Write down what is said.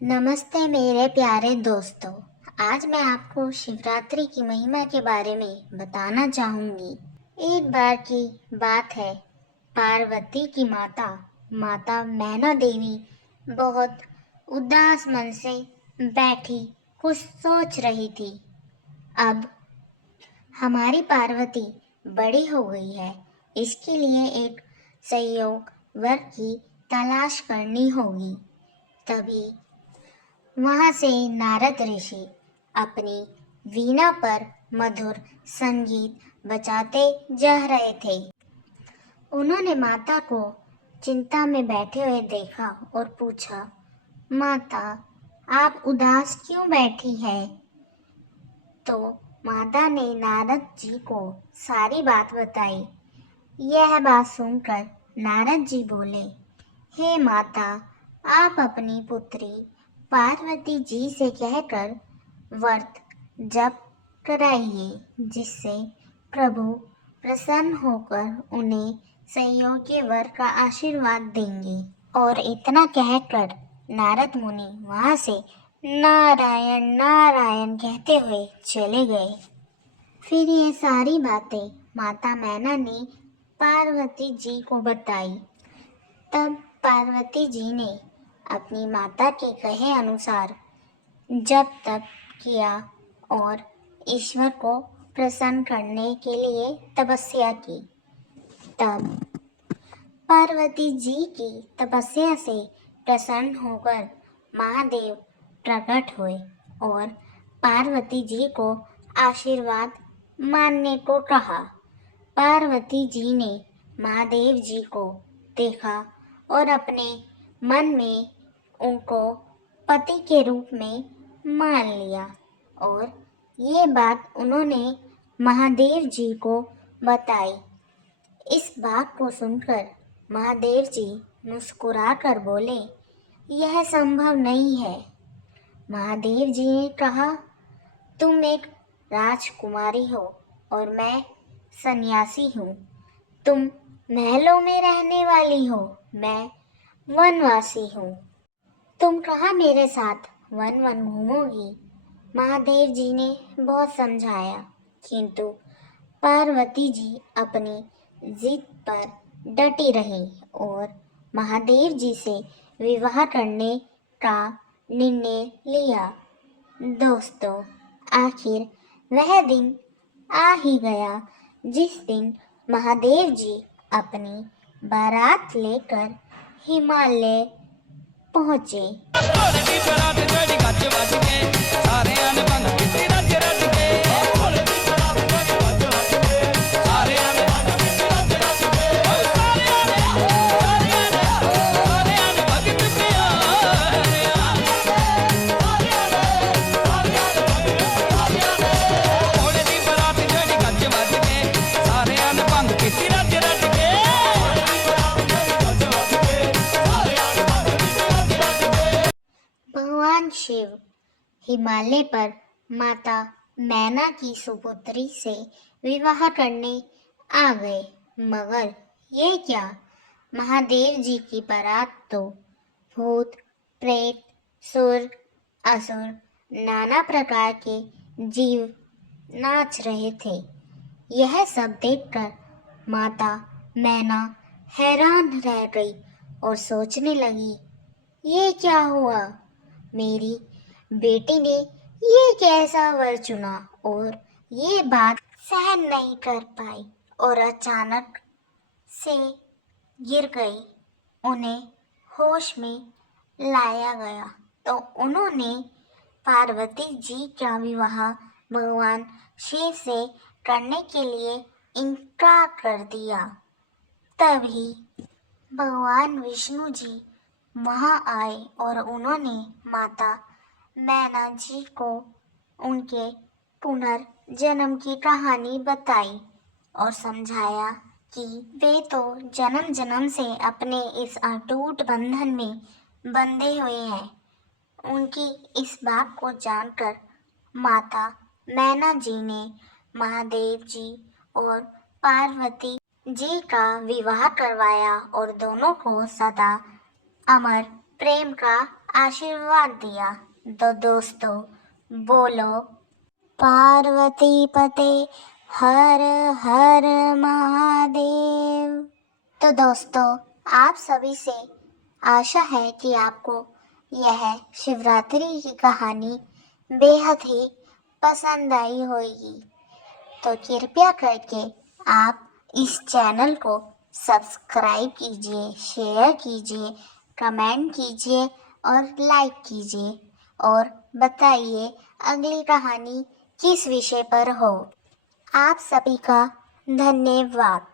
नमस्ते मेरे प्यारे दोस्तों। आज मैं आपको शिवरात्रि की महिमा के बारे में बताना चाहूँगी। एक बार की बात है, पार्वती की माता माता मैना देवी बहुत उदास मन से बैठी कुछ सोच रही थी। अब हमारी पार्वती बड़ी हो गई है, इसके लिए एक सहयोग वर की तलाश करनी होगी। तभी वहां से नारद ऋषि अपनी वीणा पर मधुर संगीत बजाते जा रहे थे। उन्होंने माता को चिंता में बैठे हुए देखा और पूछा, माता, आप उदास क्यों बैठी है? तो माता ने नारद जी को सारी बात बताई। यह बात सुनकर नारद जी बोले, हे माता, आप अपनी पुत्री पार्वती जी से कहकर व्रत जप कराइए, जिससे प्रभु प्रसन्न होकर उन्हें सहयोगी वर का आशीर्वाद देंगे। और इतना कहकर नारद मुनि वहां से नारायण नारायण कहते हुए चले गए। फिर ये सारी बातें माता मैना ने पार्वती जी को बताई। तब पार्वती जी ने अपनी माता के कहे अनुसार जप तप किया और ईश्वर को प्रसन्न करने के लिए तपस्या की। तब पार्वती जी की तपस्या से प्रसन्न होकर महादेव प्रकट हुए और पार्वती जी को आशीर्वाद मानने को कहा। पार्वती जी ने महादेव जी को देखा और अपने मन में उनको पति के रूप में मान लिया और ये बात उन्होंने महादेव जी को बताई। इस बात को सुनकर महादेव जी मुस्कुराकर बोले, यह संभव नहीं है। महादेव जी ने कहा, तुम एक राजकुमारी हो और मैं सन्यासी हूँ। तुम महलों में रहने वाली हो, मैं वनवासी हूँ। तुम कहाँ मेरे साथ वन वन घूमोगी? महादेव जी ने बहुत समझाया, किंतु पार्वती जी अपनी जिद पर डटी रही और महादेव जी से विवाह करने का निर्णय लिया। दोस्तों, आखिर वह दिन आ ही गया जिस दिन महादेव जी अपनी बारात लेकर हिमालय पहुंचे। भगवान शिव हिमालय पर माता मैना की सुपुत्री से विवाह करने आ गए। मगर ये क्या, महादेव जी की बारात तो भूत प्रेत सुर असुर नाना प्रकार के जीव नाच रहे थे। यह सब देखकर माता मैना हैरान रह गई और सोचने लगी, ये क्या हुआ? मेरी बेटी ने ये कैसा वर चुना? और ये बात सहन नहीं कर पाई और अचानक से गिर गई। उन्हें होश में लाया गया तो उन्होंने पार्वती जी का विवाह भगवान शिव से करने के लिए इनकार कर दिया। तभी भगवान विष्णु जी वहां आए और उन्होंने माता मैना जी को उनके पुनर्जन्म की कहानी बताई और समझाया कि वे तो जन्म जन्म से अपने इस अटूट बंधन में बंधे हुए हैं। उनकी इस बात को जानकर माता मैना जी ने महादेव जी और पार्वती जी का विवाह करवाया और दोनों को सदा अमर प्रेम का आशीर्वाद दिया। तो दोस्तों बोलो पार्वती पते हर हर महादेव। तो दोस्तों आप सभी से आशा है कि आपको यह शिवरात्रि की कहानी बेहद ही पसंद आई होगी। तो कृपया करके आप इस चैनल को सब्सक्राइब कीजिए, शेयर कीजिए, कमेंट कीजिए और लाइक कीजिए और बताइए अगली कहानी किस विषय पर हो। आप सभी का धन्यवाद।